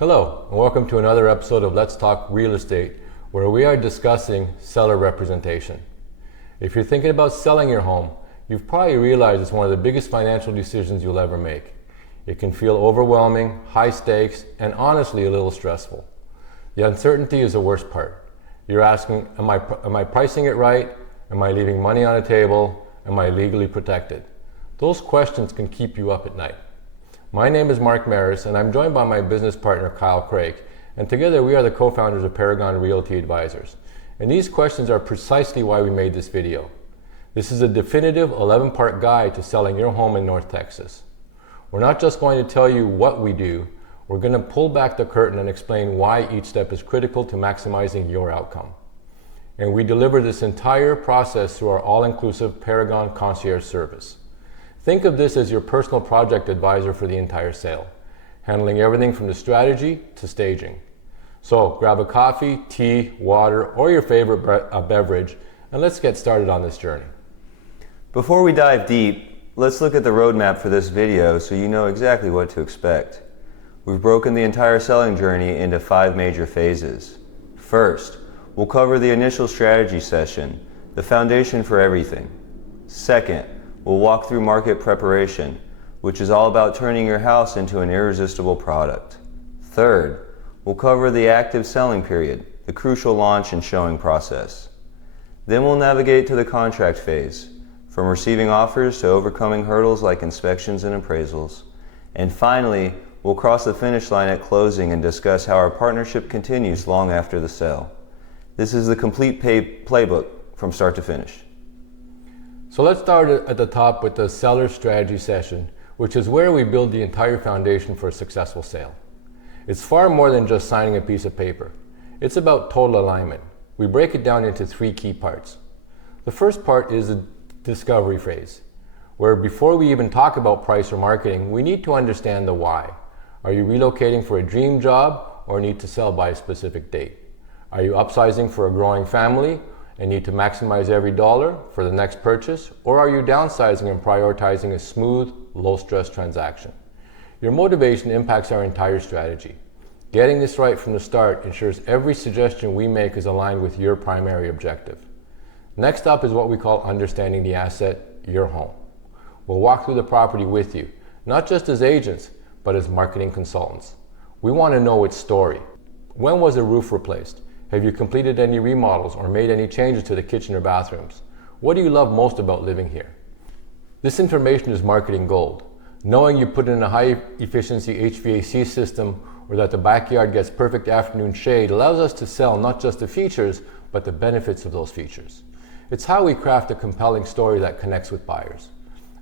Hello, and welcome to another episode of Let's Talk Real Estate, where we are discussing seller representation. If you're thinking about selling your home, you've probably realized it's one of the biggest financial decisions you'll ever make. It can feel overwhelming, high stakes, and honestly a little stressful. The uncertainty is the worst part. You're asking, am I pricing it right? Am I leaving money on the table? Am I legally protected? Those questions can keep you up at night. My name is Meras, and I'm joined by my business partner, Kyle Kreick, and together we are the co-founders of Paragon Realty Advisors. And these questions are precisely why we made this video. This is a definitive 11-part guide to selling your home in North Texas. We're not just going to tell you what we do, we're going to pull back the curtain and explain why each step is critical to maximizing your outcome. And we deliver this entire process through our all-inclusive Paragon Concierge service. Think of this as your personal project advisor for the entire sale, handling everything from the strategy to staging. So grab a coffee, tea, water, or your favorite beverage, and let's get started on this journey. Before we dive deep, let's look at the roadmap for this video so you know exactly what to expect. We've broken the entire selling journey into 5 major phases. First, we'll cover the initial strategy session, the foundation for everything. Second, we'll walk through market preparation, which is all about turning your house into an irresistible product. Third, we'll cover the active selling period, the crucial launch and showing process. Then we'll navigate to the contract phase, from receiving offers to overcoming hurdles like inspections and appraisals. And finally, we'll cross the finish line at closing and discuss how our partnership continues long after the sale. This is the complete playbook from start to finish. So let's start at the top with the seller strategy session, which is where we build the entire foundation for a successful sale. It's far more than just signing a piece of paper. It's about total alignment. We break it down into 3 key parts. The first part is the discovery phase, where before we even talk about price or marketing, we need to understand the why. Are you relocating for a dream job or need to sell by a specific date? Are you upsizing for a growing family and need to maximize every dollar for the next purchase, or are you downsizing and prioritizing a smooth, low-stress transaction? Your motivation impacts our entire strategy. Getting this right from the start ensures every suggestion we make is aligned with your primary objective. Next up is what we call understanding the asset, your home. We'll walk through the property with you, not just as agents, but as marketing consultants. We want to know its story. When was the roof replaced? Have you completed any remodels or made any changes to the kitchen or bathrooms? What do you love most about living here? This information is marketing gold. Knowing you put in a high efficiency HVAC system or that the backyard gets perfect afternoon shade allows us to sell not just the features, but the benefits of those features. It's how we craft a compelling story that connects with buyers.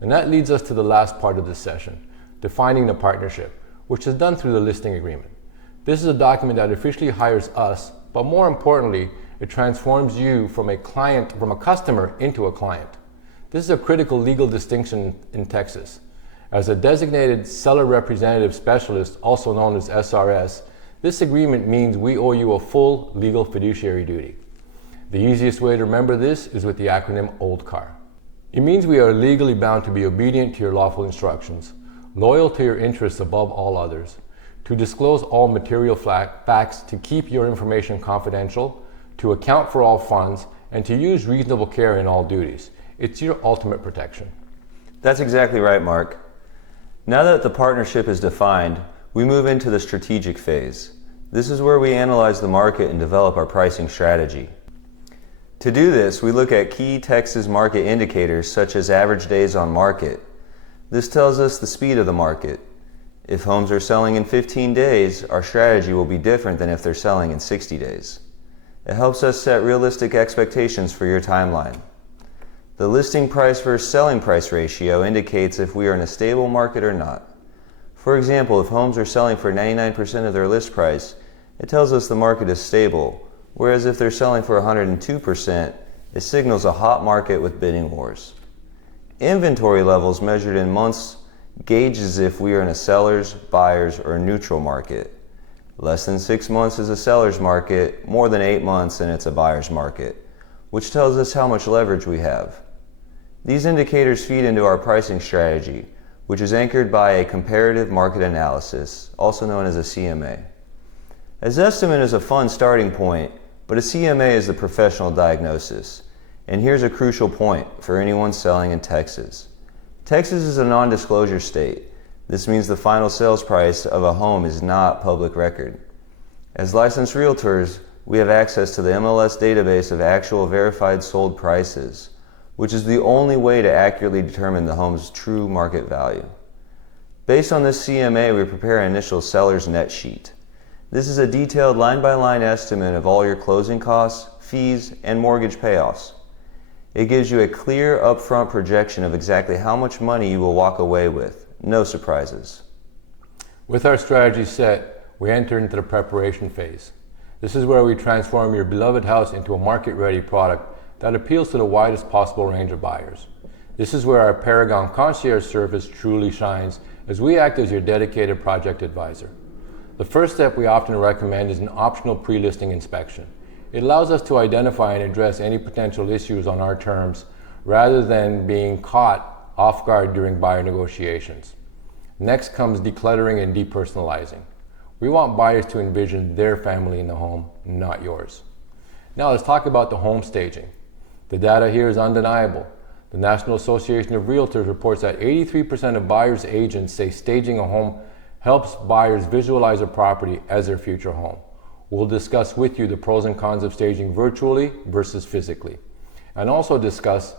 And that leads us to the last part of this session, defining the partnership, which is done through the listing agreement. This is a document that officially hires us, but more importantly, it transforms you from a customer into a client. This is a critical legal distinction in Texas. As a designated seller representative specialist, also known as SRS, this agreement means we owe you a full legal fiduciary duty. The easiest way to remember this is with the acronym OLDCAR. It means we are legally bound to be obedient to your lawful instructions, loyal to your interests above all others, to disclose all material facts, to keep your information confidential, to account for all funds, and to use reasonable care in all duties. It's your ultimate protection. That's exactly right, Mark. Now that the partnership is defined, we move into the strategic phase. This is where we analyze the market and develop our pricing strategy. To do this, we look at key Texas market indicators such as average days on market. This tells us the speed of the market. If homes are selling in 15 days, our strategy will be different than if they're selling in 60 days. It helps us set realistic expectations for your timeline. The listing price versus selling price ratio indicates if we are in a stable market or not. For example, if homes are selling for 99% of their list price, it tells us the market is stable, whereas if they're selling for 102%, it signals a hot market with bidding wars. Inventory levels measured in months gauges if we are in a seller's, buyer's, or neutral market. Less than 6 months is a seller's market, more than 8 months and it's a buyer's market, which tells us how much leverage we have. These indicators feed into our pricing strategy, which is anchored by a comparative market analysis, also known as a CMA. An estimate is a fun starting point, but a CMA is the professional diagnosis. And here's a crucial point for anyone selling in Texas. Texas is a non-disclosure state. This means the final sales price of a home is not public record. As licensed realtors, we have access to the MLS database of actual verified sold prices, which is the only way to accurately determine the home's true market value. Based on this CMA, we prepare an initial seller's net sheet. This is a detailed line-by-line estimate of all your closing costs, fees, and mortgage payoffs. It gives you a clear upfront projection of exactly how much money you will walk away with. No surprises. With our strategy set, we enter into the preparation phase. This is where we transform your beloved house into a market-ready product that appeals to the widest possible range of buyers. This is where our Paragon Concierge service truly shines, as we act as your dedicated project advisor. The first step we often recommend is an optional pre-listing inspection. It allows us to identify and address any potential issues on our terms, rather than being caught off guard during buyer negotiations. Next comes decluttering and depersonalizing. We want buyers to envision their family in the home, not yours. Now let's talk about the home staging. The data here is undeniable. The National Association of Realtors reports that 83% of buyers' agents say staging a home helps buyers visualize a property as their future home. We'll discuss with you the pros and cons of staging virtually versus physically, and also discuss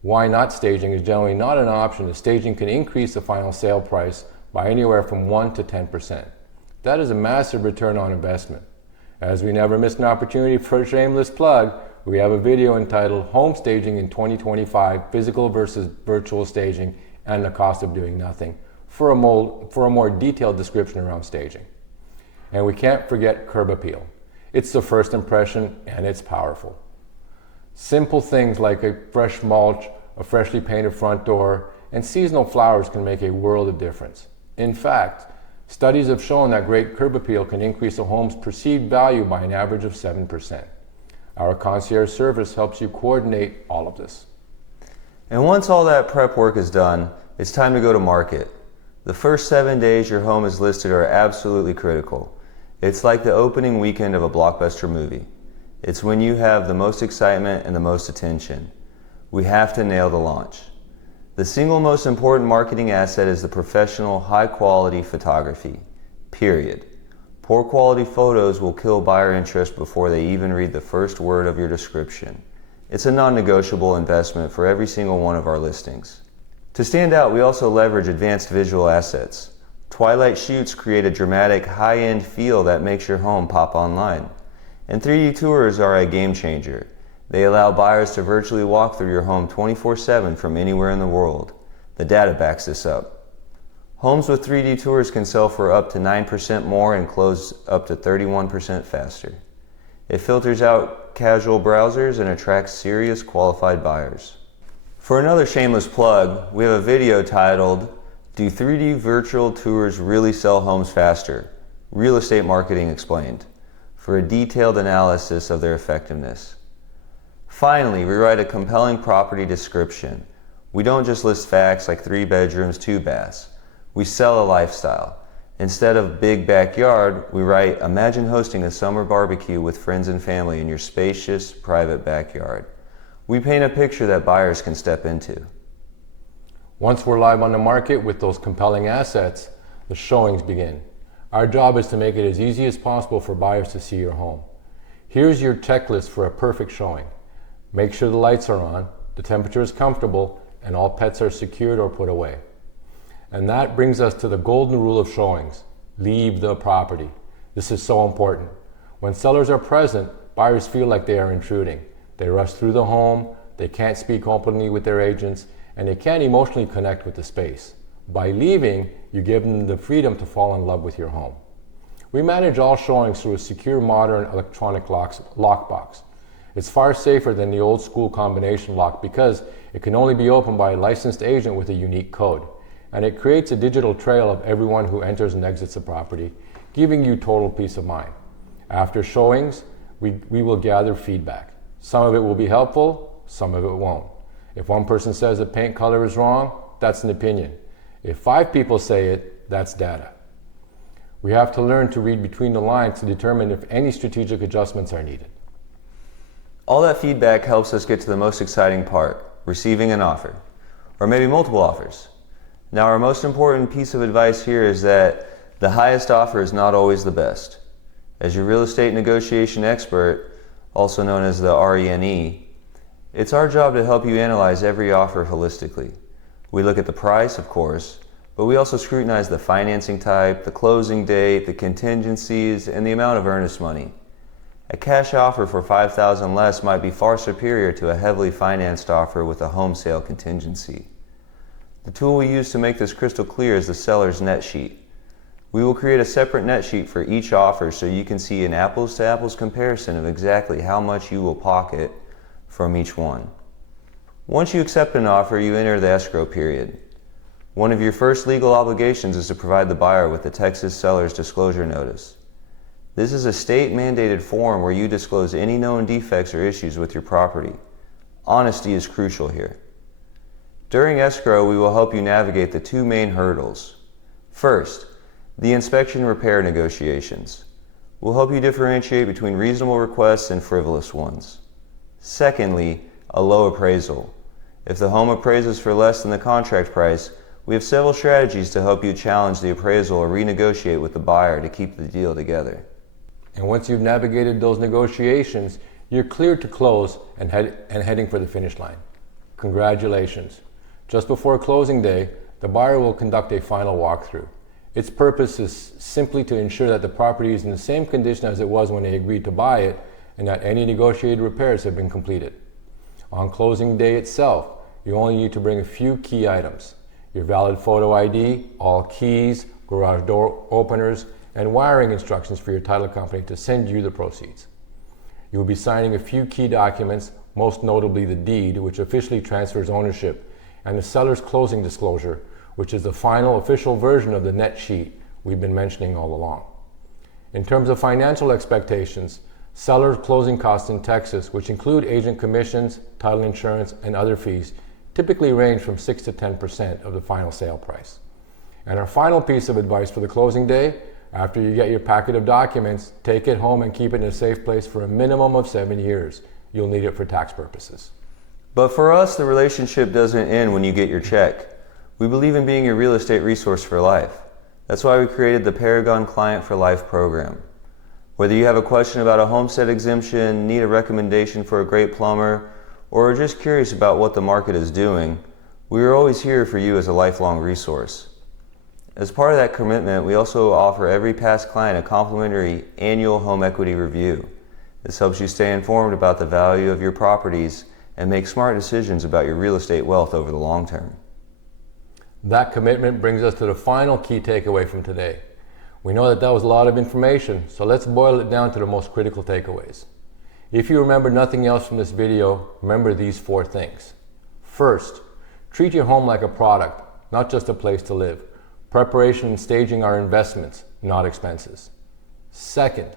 why not staging is generally not an option, as staging can increase the final sale price by anywhere from 1 to 10%. That is a massive return on investment. As we never miss an opportunity for a shameless plug, we have a video entitled Home Staging in 2025, Physical versus Virtual Staging and the Cost of Doing Nothing, for a more detailed description around staging. And we can't forget curb appeal. It's the first impression and it's powerful. Simple things like a fresh mulch, a freshly painted front door, and seasonal flowers can make a world of difference. In fact, studies have shown that great curb appeal can increase a home's perceived value by an average of 7%. Our concierge service helps you coordinate all of this. And once all that prep work is done, it's time to go to market. The first 7 days your home is listed are absolutely critical. It's like the opening weekend of a blockbuster movie. It's when you have the most excitement and the most attention. We have to nail the launch. The single most important marketing asset is the professional, high-quality photography, period. Poor quality photos will kill buyer interest before they even read the first word of your description. It's a non-negotiable investment for every single one of our listings. To stand out, we also leverage advanced visual assets. Twilight shoots create a dramatic, high-end feel that makes your home pop online. And 3D tours are a game changer. They allow buyers to virtually walk through your home 24/7 from anywhere in the world. The data backs this up. Homes with 3D tours can sell for up to 9% more and close up to 31% faster. It filters out casual browsers and attracts serious qualified buyers. For another shameless plug, we have a video titled, Do 3D Virtual Tours Really Sell Homes Faster? Real Estate Marketing Explained, for a detailed analysis of their effectiveness. Finally, we write a compelling property description. We don't just list facts like 3 bedrooms, 2 baths. We sell a lifestyle. Instead of big backyard, we write, imagine hosting a summer barbecue with friends and family in your spacious, private backyard. We paint a picture that buyers can step into. Once we're live on the market with those compelling assets, the showings begin. Our job is to make it as easy as possible for buyers to see your home. Here's your checklist for a perfect showing. Make sure the lights are on, the temperature is comfortable, and all pets are secured or put away. And that brings us to the golden rule of showings. Leave the property. This is so important. When sellers are present, buyers feel like they are intruding. They rush through the home, they can't speak openly with their agents, and they can't emotionally connect with the space. By leaving, you give them the freedom to fall in love with your home. We manage all showings through a secure modern electronic lockbox. It's far safer than the old school combination lock because it can only be opened by a licensed agent with a unique code. And it creates a digital trail of everyone who enters and exits the property, giving you total peace of mind. After showings, we will gather feedback. Some of it will be helpful, some of it won't. If one person says the paint color is wrong, that's an opinion. If 5 people say it, that's data. We have to learn to read between the lines to determine if any strategic adjustments are needed. All that feedback helps us get to the most exciting part, receiving an offer, or maybe multiple offers. Now, our most important piece of advice here is that the highest offer is not always the best. As your real estate negotiation expert, also known as the RENE, it's our job to help you analyze every offer holistically. We look at the price, of course, but we also scrutinize the financing type, the closing date, the contingencies, and the amount of earnest money. A cash offer for $5,000 less might be far superior to a heavily financed offer with a home sale contingency. The tool we use to make this crystal clear is the seller's net sheet. We will create a separate net sheet for each offer so you can see an apples-to-apples comparison of exactly how much you will pocket from each one. Once you accept an offer, you enter the escrow period. One of your first legal obligations is to provide the buyer with the Texas Seller's Disclosure Notice. This is a state-mandated form where you disclose any known defects or issues with your property. Honesty is crucial here. During escrow, we will help you navigate the two main hurdles. First, the inspection repair negotiations. We'll help you differentiate between reasonable requests and frivolous ones. Secondly, a low appraisal. If the home appraises for less than the contract price, we have several strategies to help you challenge the appraisal or renegotiate with the buyer to keep the deal together. And once you've navigated those negotiations, you're cleared to close and heading for the finish line. Congratulations. Just before closing day, the buyer will conduct a final walkthrough. Its purpose is simply to ensure that the property is in the same condition as it was when they agreed to buy it and that any negotiated repairs have been completed. On closing day itself, you only need to bring a few key items: your valid photo ID, all keys, garage door openers, and wiring instructions for your title company to send you the proceeds. You will be signing a few key documents, most notably the deed, which officially transfers ownership, and the seller's closing disclosure, which is the final official version of the net sheet we've been mentioning all along. In terms of financial expectations, seller's closing costs in Texas, which include agent commissions, title insurance, and other fees, typically range from 6 to 10% of the final sale price. And our final piece of advice for the closing day: after you get your packet of documents, take it home and keep it in a safe place for a minimum of 7 years. You'll need it for tax purposes. But for us, the relationship doesn't end when you get your check. We believe in being your real estate resource for life. That's why we created the Paragon Client for Life program. Whether you have a question about a homestead exemption, need a recommendation for a great plumber, or are just curious about what the market is doing, we are always here for you as a lifelong resource. As part of that commitment, we also offer every past client a complimentary annual home equity review. This helps you stay informed about the value of your properties and make smart decisions about your real estate wealth over the long term. That commitment brings us to the final key takeaway from today. We know that was a lot of information, so let's boil it down to the most critical takeaways. If you remember nothing else from this video, remember these 4 things. First, treat your home like a product, not just a place to live. Preparation and staging are investments, not expenses. Second,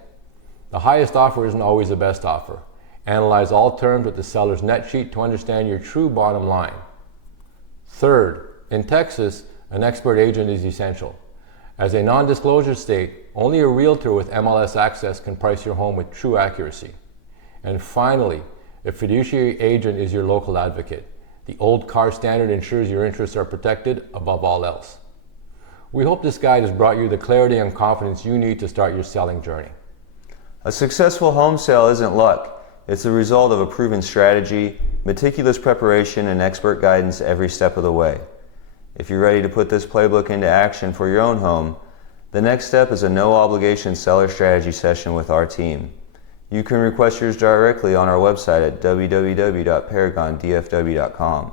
the highest offer isn't always the best offer. Analyze all terms with the seller's net sheet to understand your true bottom line. Third, in Texas, an expert agent is essential. As a non-disclosure state, only a realtor with MLS access can price your home with true accuracy. And finally, a fiduciary agent is your local advocate. The old car standard ensures your interests are protected above all else. We hope this guide has brought you the clarity and confidence you need to start your selling journey. A successful home sale isn't luck. It's the result of a proven strategy, meticulous preparation, and expert guidance every step of the way. If you're ready to put this playbook into action for your own home, the next step is a no-obligation seller strategy session with our team. You can request yours directly on our website at www.paragondfw.com.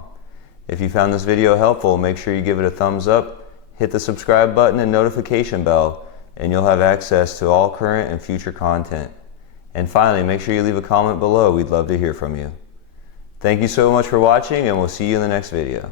If you found this video helpful, make sure you give it a thumbs up, hit the subscribe button and notification bell, and you'll have access to all current and future content. And finally, make sure you leave a comment below. We'd love to hear from you. Thank you so much for watching, and we'll see you in the next video.